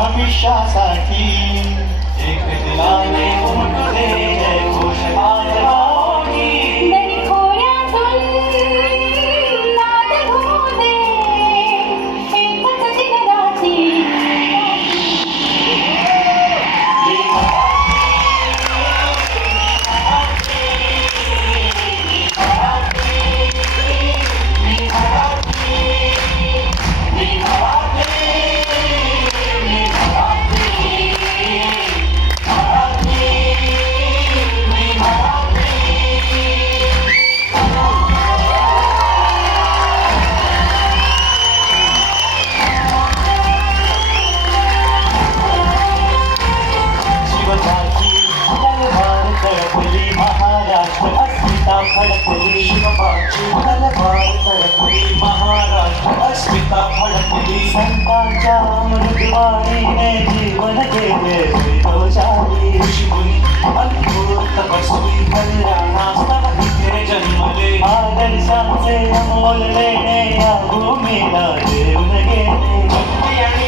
भविष्यासाठी एक दिलाने उमटू दे जय घोष मातरवाणी. दरिखोऱ्यातून नाद घुमू दे, एकच दिनरात्री. महाराष्ट्र अस्मिता फडकली शिवबाची तलवार फडकली महाराष्ट्र अस्मिता फडकली. संतांच्या मृदुवाणीने जीवन गेले वैभवशाली. ऋषीमुनी अद्भुत तपस्वी कल्याणास्तव इथे जन्मले. आदर्शांचे अमोल लेणे या भूमीला देऊन गेले. भक्ती आणि